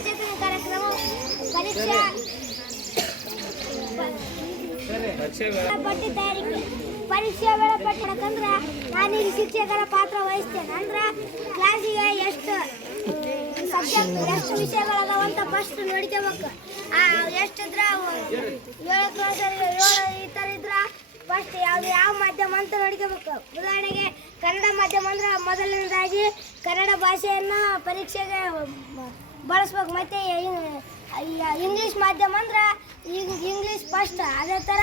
ಸಚೇತನ ಕಾರ್ಯಕ್ರಮ ಪರೀಕ್ಷಾ ಪಟ್ಟಿ ತಯಾರಿಕೆ. ಪರೀಕ್ಷೆ ವೇಳಾಪಟ್ಟಿ ಮಾಡಕಂದ್ರೆ ನಾನೀಗ ಶಿಕ್ಷಕರ ಪಾತ್ರ ವಹಿಸ್ತೇನೆ. ಅಂದ್ರೆ ಕ್ಲಾಸಿಗೆ ಎಷ್ಟು ಸಬ್ಜೆಕ್ಟ್ ಎಷ್ಟು ವಿಷಯಗಳದಾವ ಅಂತ ಫಸ್ಟ್ ನೋಡ್ಕೋಬೇಕು. ಎಷ್ಟಿದ್ರ 7 ಕ್ಲಾಸಲ್ಲಿ 7 ಈ ಥರ ಇದ್ರ ಫಸ್ಟ್ ಯಾವ ಮಾಧ್ಯಮ ಅಂತ ನೋಡ್ಕೋಬೇಕು. ಉದಾಹರಣೆಗೆ ಕನ್ನಡ ಮಾಧ್ಯಮ ಅಂದ್ರೆ ಮೊದಲನೇದಾಗಿ ಕನ್ನಡ ಭಾಷೆಯನ್ನು ಪರೀಕ್ಷೆಗೆ ಬಳಸ್ಬೇಕು. ಮತ್ತು ಇಂಗ್ಲೀಷ್ ಮಾಧ್ಯಮ ಅಂದ್ರೆ ಇಂಗ್ಲೀಷ್ ಫಸ್ಟ್. ಅದೇ ಥರ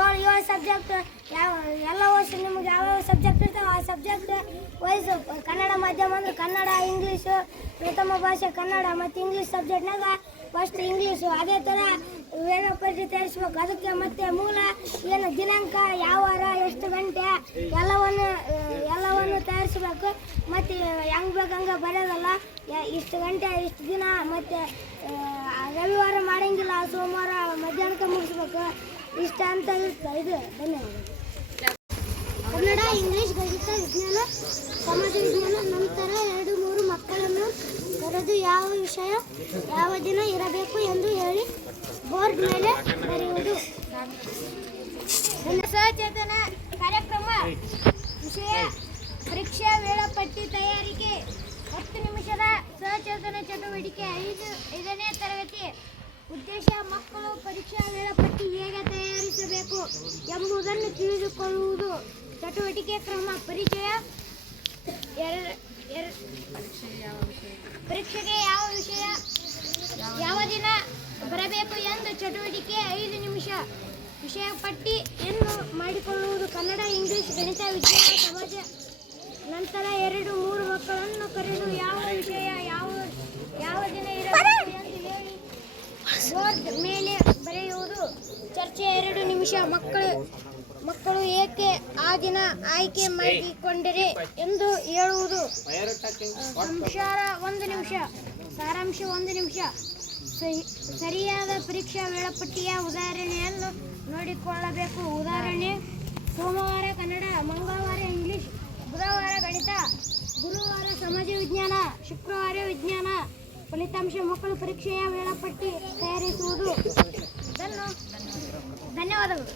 7 ಸಬ್ಜೆಕ್ಟ್ ಎಲ್ಲ ವರ್ಷ ನಿಮ್ಗೆ ಯಾವ್ಯಾವ ಸಬ್ಜೆಕ್ಟ್ ಇರ್ತಾವೆ ಆ ಸಬ್ಜೆಕ್ಟ್ ವೈಸ್. ಕನ್ನಡ ಮಾಧ್ಯಮ ಅಂದ್ರೆ ಕನ್ನಡ, ಇಂಗ್ಲೀಷು, ಪ್ರಥಮ ಭಾಷೆ ಕನ್ನಡ ಮತ್ತು ಇಂಗ್ಲೀಷ್ ಸಬ್ಜೆಕ್ಟ್ನಾಗ ಫಸ್ಟ್ ಇಂಗ್ಲೀಷು. ಅದೇ ಥರ ವೇಳಾಪಟ್ಟಿ ತಯಾರಿಸ್ಬೇಕು. ಅದಕ್ಕೆ ಮತ್ತು ಮೂಲ ಏನು ದಿನಾಂಕ, ಯಾವ ವಾರ, ಎಷ್ಟು ಗಂಟೆ ಎಲ್ಲವನ್ನು ತಯಾರಿಸ್ಬೇಕು. ಮತ್ತು ಹೆಂಗೆ ಬೇಕು ಹಂಗೆ ಬರೋದಲ್ಲ. ಇಷ್ಟು ಗಂಟೆ ಇಷ್ಟು ದಿನ, ಮತ್ತು ರವಿವಾರ ಮಾಡೋಂಗಿಲ್ಲ, ಸೋಮವಾರ ಮಧ್ಯಾಹ್ನಕ್ಕೆ ಮುಗಿಸ್ಬೇಕು. ಇಷ್ಟ ಅಂತ ಇರುತ್ತೆ. ಇದು ಧನ್ಯವಾದ. ಕನ್ನಡ, ಇಂಗ್ಲೀಷ್, ಗಣಿತ, ವಿಜ್ಞಾನ, ಸಮಾಜ ವಿಜ್ಞಾನ ನಂತರ 2-3 ಮಕ್ಕಳನ್ನು ಕರೆದು ಯಾವ ವಿಷಯ ಯಾವ ದಿನ ಇರಬೇಕು ಎಂದು ಹೇಳಿ ಬೋರ್ಡ್ ಮೇಲೆ ಬರೆಯುವುದು. ಸಚೇತನ ಕಾರ್ಯಕ್ರಮ ವಿಷಯ ಪರೀಕ್ಷಾ ವೇಳಾಪಟ್ಟಿ ತಯಾರಿಕೆ. 10 ನಿಮಿಷದ ಸಚೇತನ ಚಟುವಟಿಕೆ. 5ನೇ ತರಗತಿ. ಉದ್ದೇಶ: ಮಕ್ಕಳು ಪರೀಕ್ಷಾ ವೇಳಾಪಟ್ಟಿ ಹೇಗೆ ತಯಾರಿಸಬೇಕು ಎಂಬುದನ್ನು ತಿಳಿದುಕೊಳ್ಳುವುದು. ಚಟುವಟಿಕೆ ಕ್ರಮ: ಪರಿಚಯ. ಪರೀಕ್ಷೆಗೆ ಯಾವ ವಿಷಯ ಯಾವ ದಿನ ಬರಬೇಕು ಎಂದು ಚಟುವಟಿಕೆ. 5 ನಿಮಿಷ. ವಿಷಯ ಪಟ್ಟಿಯನ್ನು ಮಾಡಿಕೊಳ್ಳುವುದು: ಕನ್ನಡ, ಇಂಗ್ಲೀಷ್, ಗಣಿತ, ವಿಜ್ಞಾನ, ಸಮಾಜ. ನಂತರ 2-3 ಮಕ್ಕಳನ್ನು ಕರೆದು ಯಾವ ವಿಷಯ ಯಾವ ದಿನ ಇರಬೇಕು ಎಂದು ಹೇಳಿ ಬೋರ್ಡ್ ಮೇಲೆ ಬರೆಯುವುದು. ಚರ್ಚೆ: 2 ನಿಮಿಷ. ಮಕ್ಕಳು ಏಕೆ ಆ ದಿನ ಆಯ್ಕೆ ಮಾಡಿಕೊಂಡರೆ ಎಂದು ಹೇಳುವುದು. ಸಂಸಾರ 1 ನಿಮಿಷ. ಸಾರಾಂಶ 1 ನಿಮಿಷ. ಸರಿಯಾದ ಪರೀಕ್ಷಾ ವೇಳಾಪಟ್ಟಿಯ ಉದಾಹರಣೆಯನ್ನು ನೋಡಿಕೊಳ್ಳಬೇಕು. ಉದಾಹರಣೆ: ಸೋಮವಾರ ಕನ್ನಡ, ಮಂಗಳವಾರ ಇಂಗ್ಲೀಷ್, ಬುಧವಾರ ಗಣಿತ, ಗುರುವಾರ ಸಮಾಜ ವಿಜ್ಞಾನ, ಶುಕ್ರವಾರ ವಿಜ್ಞಾನ. ಫಲಿತಾಂಶ: ಮಕ್ಕಳು ಪರೀಕ್ಷೆಯ ವೇಳಾಪಟ್ಟಿ ತಯಾರಿಸುವುದು. ಧನ್ಯವಾದಗಳು.